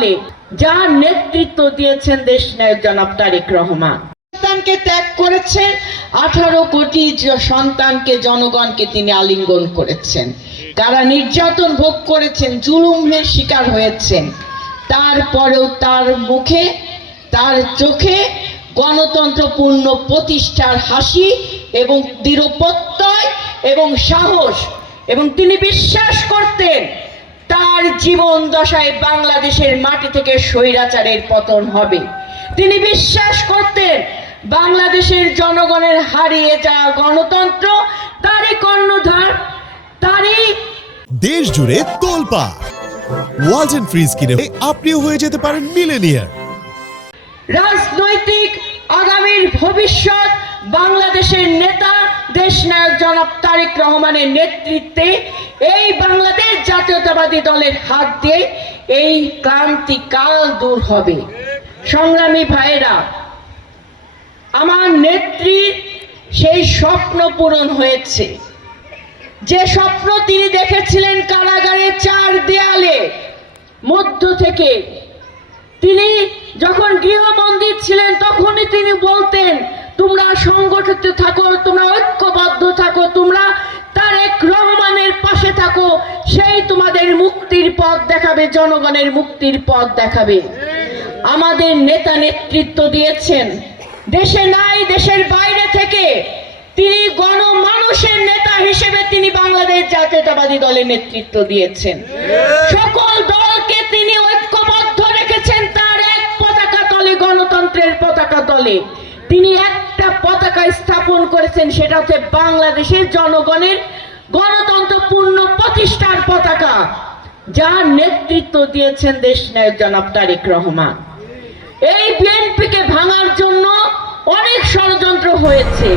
দলে যার নেতৃত্ব দিয়েছেন দেশনায়ক জনাব তারেক রহমান। সন্তানকে ত্যাগ করেছেন, 18 কোটি সন্তানকে, জনগণকে তিনি আলিঙ্গন করেছেন। কারা নির্যাতন ভোগ করেছেন, জুলুমের শিকার হয়েছেন, তারপরেও তার মুখে, তার চোখে গণতন্ত্রপূর্ণ প্রতিষ্ঠার হাসি এবং দৃঢ় প্রত্যয় এবং সাহস। এবং তিনি বিশ্বাস করতেন তার জীবন দশায় বাংলাদেশের মাটি থেকে স্বৈরাচারের পতন হবে। তিনি বিশ্বাস করতেন বাংলাদেশের জনগণের হারিয়ে যাওয়া গণতন্ত্র তারই কর্ণধার, তারই। দেশ জুড়ে তোলপাড় ওয়ালটন ফ্রিজ কিনে আপনিও হয়ে যেতে পারেন মিলেনিয়ার। রাজনৈতিক আগামীর ভবিষ্যৎ বাংলাদেশের নেতা দেশনায়ক জনাব তারেক রহমানের নেতৃত্বে এই বাংলাদেশ জাতীয়তাবাদী দলের হাত দিয়ে এই ক্রান্তিকাল দূর হবে। সংগ্রামী ভাইয়েরা, আমার নেত্রীর সেই স্বপ্ন পূরণ হয়েছে। যে স্বপ্ন তিনি দেখেছিলেন কারাগারের 4 দেয়ালে মধ্য থেকে, তিনি যখন গৃহবন্দী ছিলেন তখনই তিনি বলতেন, তোমরা সংগঠিত থাকো, তোমরা ঐক্যবদ্ধ থাকো, তোমরা তারেক রহমানের পাশে থাকো, সেই তোমাদের মুক্তির পথ দেখাবে, জনগণের মুক্তির পথ দেখাবে। আমাদের নেতা নেতৃত্ব দিয়েছেন দেশে নাই, দেশের বাইরে থেকে। তিনি গণমানুষের নেতা হিসেবে তিনি বাংলাদেশ জাতীয়তাবাদী দলের নেতৃত্ব দিয়েছেন। সকল দলকে তিনি ঐক্যবদ্ধ রেখেছেন তার এক পতাকা তলে, গণতন্ত্রের পতাকা তলে। তিনি একটা পতাকা স্থাপন করেছেন, সেটা হচ্ছে বাংলাদেশের জনগণের গণতন্ত্রপূর্ণ প্রতিষ্ঠার পতাকা, যার নেতৃত্ব দিয়েছেন দেশনায়ক জনাব তারেক রহমান। এই বিএনপিকে ভাঙার জন্য অনেক ষড়যন্ত্র হয়েছে।